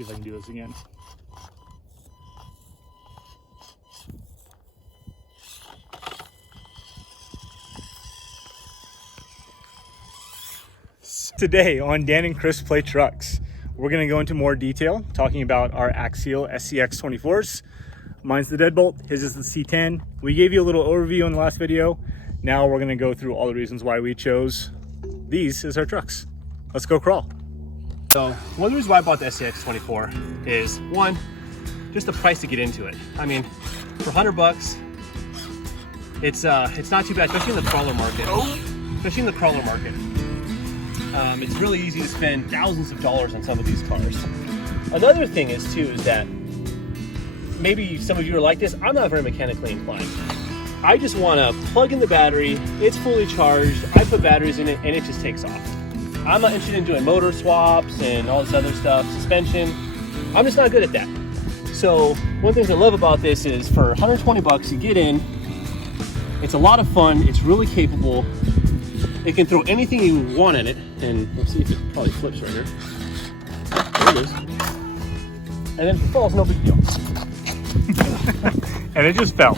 See if I can do this again. Today on Dan and Chris Play Trucks, we're going to go into more detail talking about our Axial SCX24s. Mine's the Deadbolt, his is the C10. We gave you a little overview in the last video. Now we're going to go through all the reasons why we chose these as our trucks. Let's go crawl. So one of the reasons why I bought the SCX24 is, one, just the price to get into it. I mean, for $100, it's not too bad, especially in the crawler market. It's really easy to spend thousands of dollars on some of these cars. Another thing is that maybe some of you are like this. I'm not very mechanically inclined. I just want to plug in the battery, it's fully charged, I put batteries in it, and it just takes off. I'm not interested in doing motor swaps and all this other stuff, suspension. I'm just not good at that. So one of the things I love about this is for $120 you get in, it's a lot of fun, it's really capable. It can throw anything you want in it, and we'll see if it probably flips right here. There it is. And then if it falls, no big deal. And it just fell.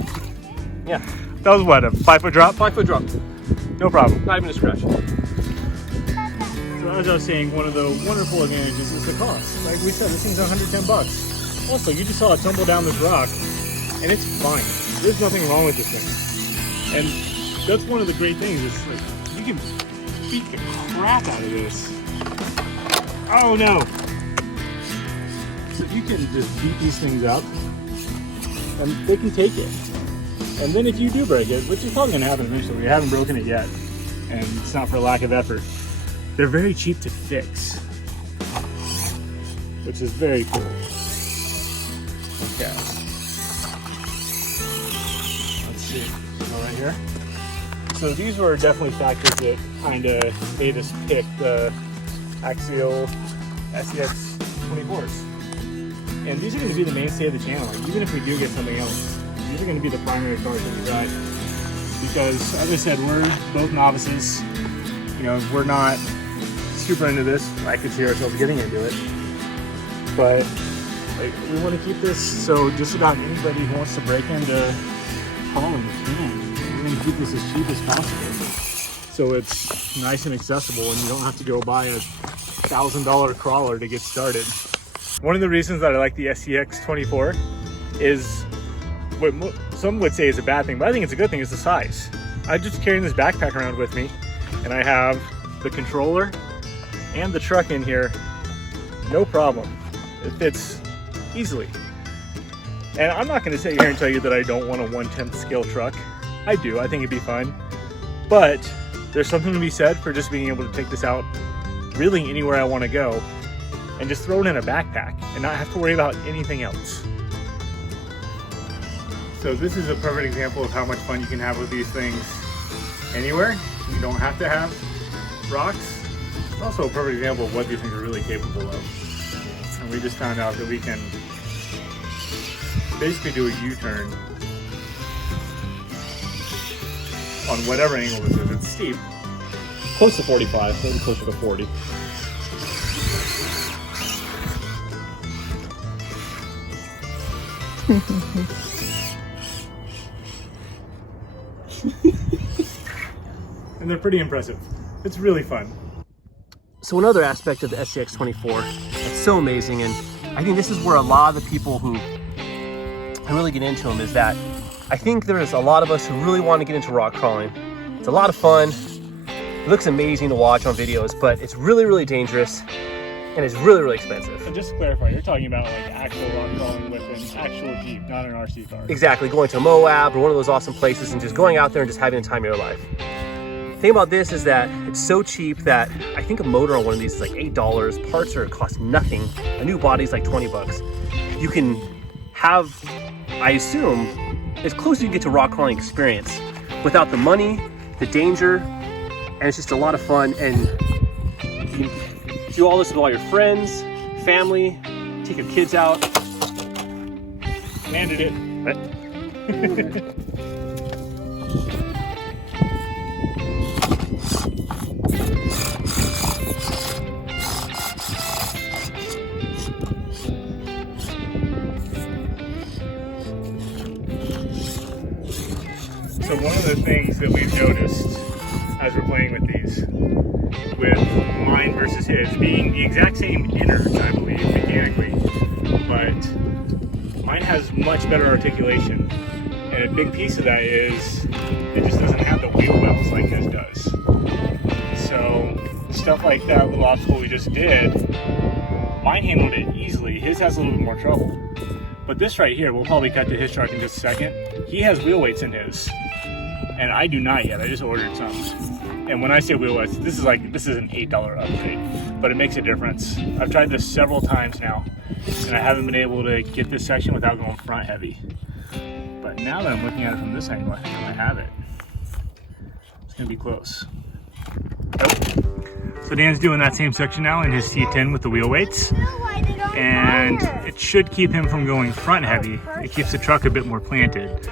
Yeah. That was what, a 5-foot drop? 5-foot drop. No problem. Not even a scratch. So as I was saying, one of the wonderful advantages is the cost. Like we said, this thing's $110. Also, you just saw it tumble down this rock, and it's fine. There's nothing wrong with this thing. And that's one of the great things is like, you can beat the crap out of this. Oh no! So you can just beat these things up, and they can take it. And then if you do break it, which is probably going to happen eventually, we haven't broken it yet, and it's not for lack of effort, they're very cheap to fix, which is very cool. Okay. Let's see. Go right here. So these were definitely factors that kind of made us pick the Axial SCX24s. And these are going to be the mainstay of the channel. Even if we do get something else, these are going to be the primary cars that we ride. Because, as I said, we're both novices. You know, we're not super into this. I could see ourselves getting into it. But like, we want to keep this so just about anybody who wants to break into hauling can. We're going to keep this as cheap as possible, so it's nice and accessible, and you don't have to go buy a $1,000 crawler to get started. One of the reasons that I like the SCX24 is what some would say is a bad thing, but I think it's a good thing, is the size. I'm just carrying this backpack around with me, and I have the controller and the truck in here, no problem. It fits easily. And I'm not going to sit here and tell you that I don't want a 1/10 scale truck. I do, I think it'd be fun. But there's something to be said for just being able to take this out really anywhere I want to go and just throw it in a backpack and not have to worry about anything else. So this is a perfect example of how much fun you can have with these things anywhere. You don't have to have rocks. It's also a perfect example of what these things are really capable of. And we just found out that we can basically do a U-turn on whatever angle this is. It's steep. Close to 45, maybe closer to 40. And they're pretty impressive. It's really fun. So another aspect of the SCX24 that's so amazing, and I think this is where a lot of the people who really get into them, is that I think there's a lot of us who really want to get into rock crawling. It's a lot of fun. It looks amazing to watch on videos, but it's really, really dangerous, and it's really, really expensive. So just to clarify, you're talking about like actual rock crawling with an actual Jeep, not an RC car. Exactly, going to Moab or one of those awesome places and just going out there and just having the time of your life. The thing about this is that it's so cheap that I think a motor on one of these is like $8. Parts cost nothing. A new body's like $20. You can have, I assume, as close as you get to rock crawling experience without the money, the danger, and it's just a lot of fun. And you can do all this with all your friends, family, take your kids out. Landed it. So one of the things that we've noticed as we're playing with these, with mine versus his, being the exact same innards, I believe, mechanically, but mine has much better articulation. And a big piece of that is it just doesn't have the wheel wells like his does. So stuff like that little obstacle we just did, mine handled it easily. His has a little bit more trouble. But this right here, we'll probably cut to his truck in just a second. He has wheel weights in his, and I do not yet. I just ordered some. And when I say wheel weights, this is an $8 upgrade, but it makes a difference. I've tried this several times now, and I haven't been able to get this section without going front heavy. But now that I'm looking at it from this angle, I think I might have it. It's gonna be close. So Dan's doing that same section now in his C10 with the wheel weights, and it should keep him from going front heavy. It keeps the truck a bit more planted,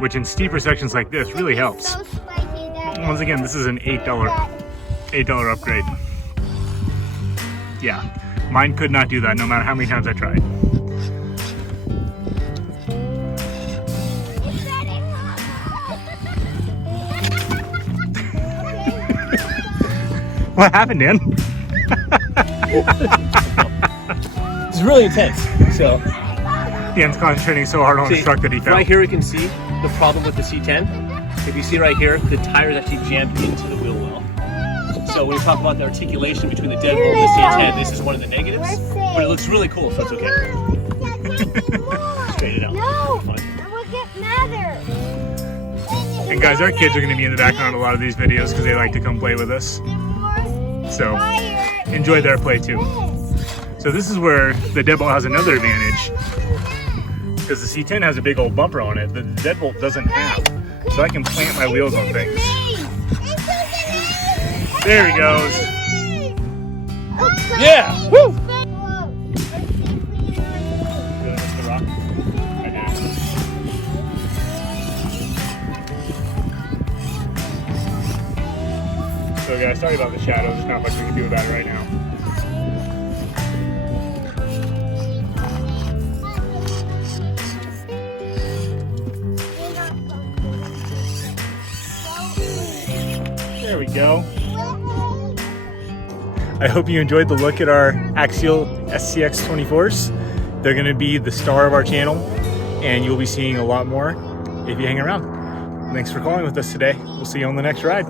which in steeper sections like this really helps. Once again, this is an $8 upgrade. Yeah, mine could not do that no matter how many times I tried. What happened, Dan? It's really intense. So Dan's concentrating so hard on the truck that he fell. Right here we can see the problem with the C10. If you see right here, the tire is actually jammed into the wheel well. So when we talk about the articulation between the deadbolt and the C10, this is one of the negatives, but it looks really cool, so it's okay. Straighten it out. No, I will get madder. And guys, our kids are going to be in the background of a lot of these videos because they like to come play with us. So enjoy their play too. So this is where the deadbolt has another advantage, because the C10 has a big old bumper on it that the deadbolt doesn't have. So I can plant my wheels on things. There he goes. Yeah! Woo! So guys, sorry about the shadows. There's not much we can do about it right now. There we go. I hope you enjoyed the look at our Axial SCX24s. They're going to be the star of our channel, and you'll be seeing a lot more if you hang around. Thanks for calling with us today. We'll see you on the next ride.